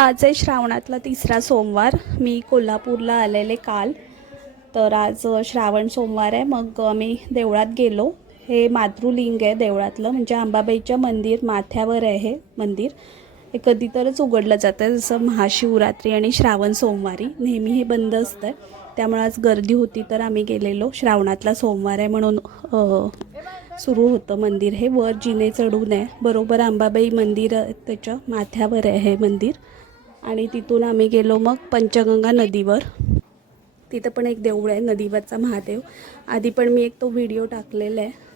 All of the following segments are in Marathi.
आज आहे श्रावणातला तिसरा सोमवार. मी कोल्हापूरला आलेले काल. तर आज श्रावण सोमवार आहे. मग आम्ही देवळात गेलो. हे मातृलिंग आहे देवळातलं. म्हणजे अंबाबाईच्या मंदिर माथ्यावर आहे हे मंदिर. हे कधीतरच उघडलं जातं. जसं महाशिवरात्री आणि श्रावण सोमवारी. नेहमी हे बंद असतं त्यामुळे आज गर्दी होती तर आम्ही गेलेलो. श्रावणातला सोमवार आहे म्हणून सुरू होतं मंदिर. हे वर जिने चढून आहे बरोबर अंबाबाई मंदिर त्याच्या माथ्यावर आहे हे मंदिर. आणि तिथून आम्ही गेलो मग पंचगंगा नदीवर. तिथं पण एक देऊळ आहे नदीवरचा महादेव. आधी पण मी एक तो व्हिडिओ टाकलेला आहे.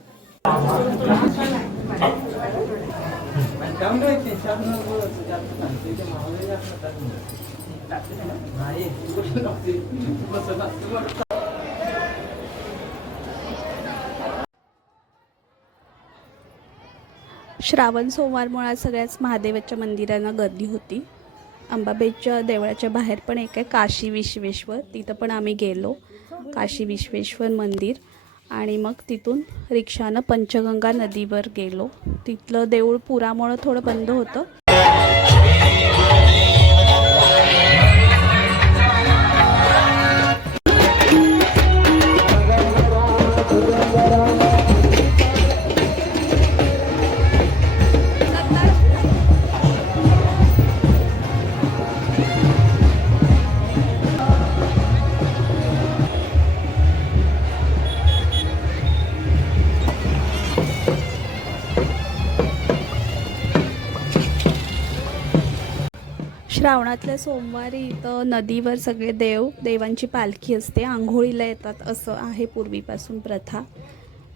श्रावण सोमवारमुळे सगळ्याच महादेवाच्या मंदिरांना गर्दी होती. अंबाबाईच्या देवळाच्या बाहेर पण एक आहे काशी विश्वेश्वर. तिथं पण आम्ही गेलो. काशी विश्वेश्वर मंदिर. आणि मग तिथून रिक्षानं पंचगंगा नदीवर गेलो. तिथलं देऊळ पुरामुळं थोडं बंद होतं. श्रावणातल्या सोमवारी इथं नदीवर सगळे देव देवांची पालखी असते. आंघोळीला येतात असं आहे पूर्वीपासून प्रथा.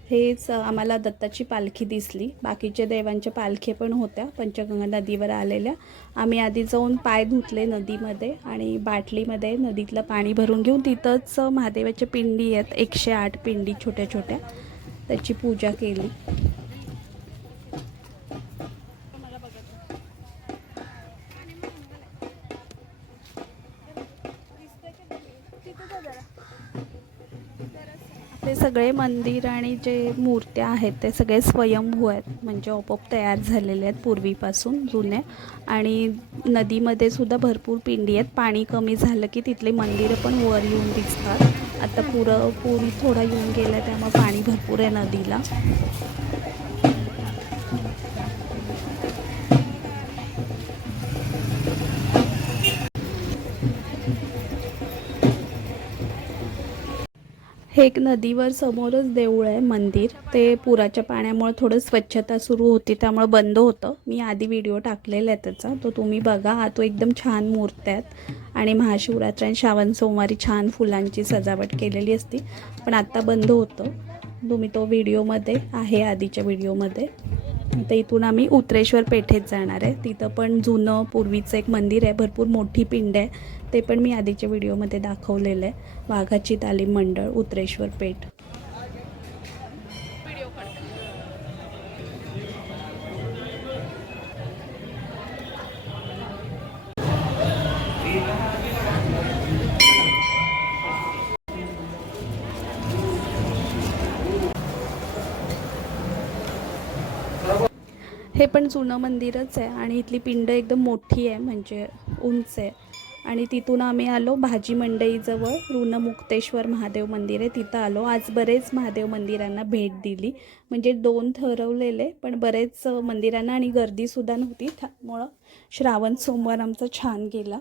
हेच आम्हाला दत्ताची पालखी दिसली. बाकीचे देवांच्या पालखी पण होत्या पंचगंगा नदीवर आलेल्या. आम्ही आधी जाऊन पाय धुतले नदीमध्ये आणि बाटलीमध्ये नदीतलं पाणी भरून घेऊन तिथंच महादेवाच्या पिंडी आहेत. एकशे आठ पिंडी छोट्या छोट्या. त्याची पूजा केली. ते सगळे मंदिर आणि जे मूर्त्या आहेत ते सगळे स्वयंभू आहेत. म्हणजे आपोआप तयार झालेले आहेत पूर्वीपासून जुने. आणि नदीमध्ये सुद्धा भरपूर पिंडी आहेत. पाणी कमी झालं की तिथले मंदिरं पण वर येऊन दिसतात. आता पुरं पूर थोडा येऊन गेला त्यामुळे पाणी भरपूर आहे नदीला. हे एक नदीवर समोरच देऊळ आहे मंदिर. ते पुराच्या पाण्यामुळे थोडं स्वच्छता सुरू होती त्यामुळे बंद होतं. मी आधी व्हिडिओ टाकलेला आहे त्याचा. तो तुम्ही बघा. हा तो एकदम छान मूर्त्या आहेत आणि महाशिवरात्री आणि श्रावण सोमवारी छान फुलांची सजावट केलेली असती. पण आत्ता बंद होतं. तुम्ही तो व्हिडिओमध्ये आहे आधीच्या व्हिडिओमध्ये तर इथून आम्ही उत्रेश्वर पेठेत जाणार आहे. तिथं पण जुनं पूर्वीचं एक मंदिर आहे. भरपूर मोठी पिंड आहे. ते पण मी आधीच्या व्हिडिओमध्ये दाखवलेलं आहे. वाघाची तालीम मंडळ उत्रेश्वर पेठ. हे पण जुनं मंदिरच आहे आणि इथली पिंड एकदम मोठी आहे म्हणजे उंच आहे. आणि तिथून आम्ही आलो भाजी मंडईजवळ ऋणमुक्तेश्वर महादेव मंदिर आहे. तिथं आलो. आज बरेच महादेव मंदिरांना भेट दिली. म्हणजे दोन ठरवलेले पण बरेच मंदिरांना आणि गर्दीसुद्धा नव्हती. त्यामुळं श्रावण सोमवार आमचा छान गेला.